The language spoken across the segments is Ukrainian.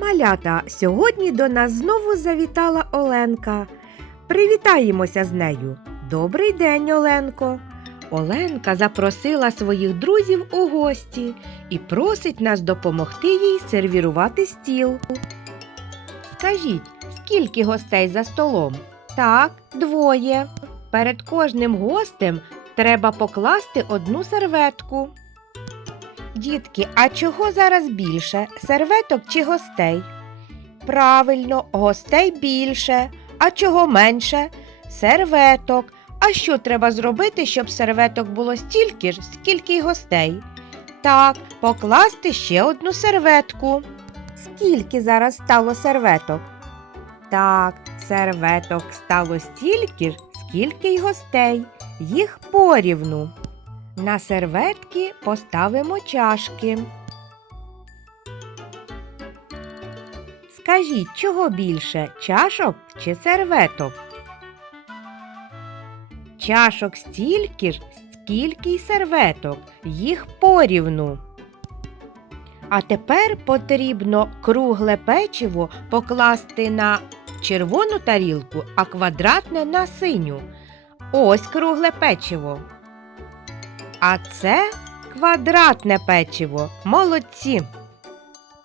Малята, сьогодні до нас знову завітала Оленка. Привітаємося з нею. Добрий день, Оленко. Оленка запросила своїх друзів у гості і просить нас допомогти їй сервірувати стіл. Скажіть, скільки гостей за столом? Так, двоє. Перед кожним гостем треба покласти одну серветку. Дітки, а чого зараз більше? Серветок чи гостей? Правильно, гостей більше. А чого менше? Серветок. А що треба зробити, щоб серветок було стільки ж, скільки й гостей? Так, покласти ще одну серветку. Скільки зараз стало серветок? Так, серветок стало стільки ж, скільки й гостей. Їх порівну. На серветки поставимо чашки. Скажіть, чого більше чашок чи серветок? Чашок стільки ж, скільки й серветок, їх порівну. А тепер потрібно кругле печиво покласти на червону тарілку, а квадратне на синю. Ось кругле печиво. А це квадратне печиво. Молодці.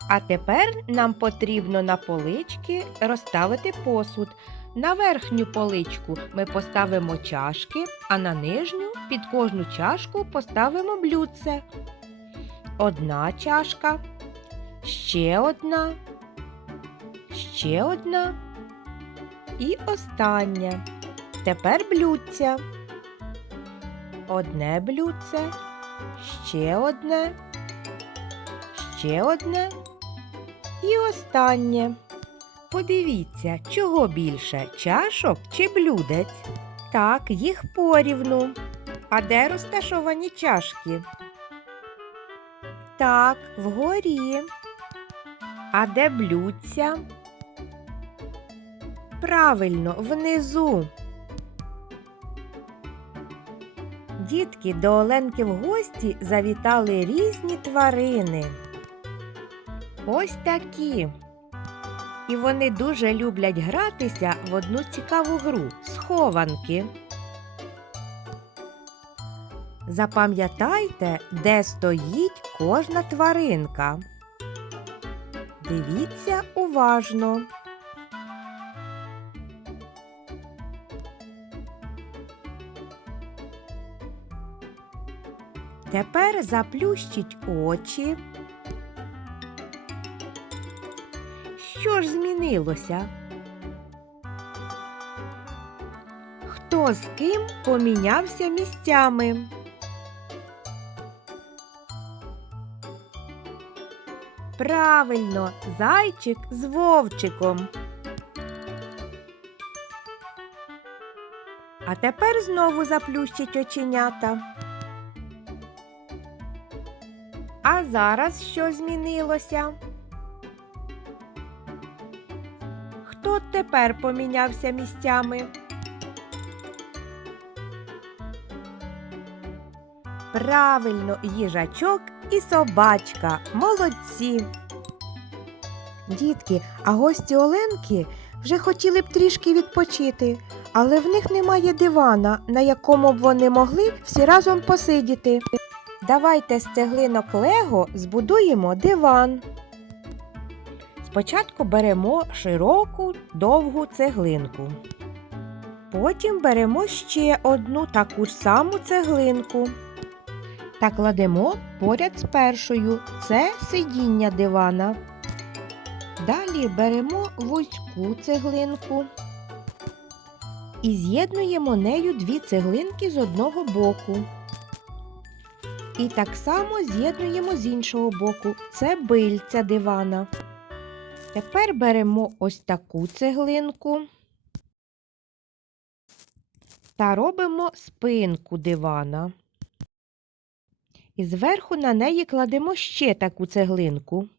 А тепер нам потрібно на полички розставити посуд. На верхню поличку ми поставимо чашки, а на нижню під кожну чашку поставимо блюдце. Одна чашка, ще одна, ще одна і остання. Тепер блюдця. Одне блюдце, ще одне, ще одне і останнє. Подивіться, чого більше чашок чи блюдець? Так, їх порівну. А де розташовані чашки? Так, вгорі. А де блюдця? Правильно, внизу. Дітки до Оленки в гості завітали різні тварини. Ось такі. І вони дуже люблять гратися в одну цікаву гру схованки. Запам'ятайте, де стоїть кожна тваринка. Дивіться уважно. Тепер заплющіть очі. Що ж змінилося? Хто з ким помінявся місцями? Правильно, зайчик з вовчиком. А тепер знову заплющить оченята. А зараз що змінилося? Хто тепер помінявся місцями? Правильно, їжачок і собачка. Молодці. Дітки, а гості Оленки вже хотіли б трішки відпочити, але в них немає дивана, на якому б вони могли всі разом посидіти. Давайте з цеглинок Лего збудуємо диван. Спочатку беремо широку довгу цеглинку. Потім беремо ще одну таку ж саму цеглинку. Та кладемо поряд з першою. Це сидіння дивана. Далі беремо вузьку цеглинку і з'єднуємо нею дві цеглинки з одного боку. І так само з'єднуємо з іншого боку. Це бильця дивана. Тепер беремо ось таку цеглинку та робимо спинку дивана. І зверху на неї кладемо ще таку цеглинку.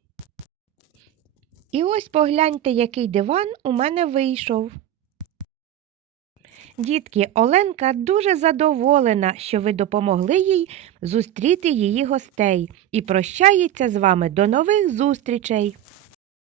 І ось погляньте, який диван у мене вийшов. Дітки, Оленка дуже задоволена, що ви допомогли їй зустріти її гостей і прощається з вами до нових зустрічей.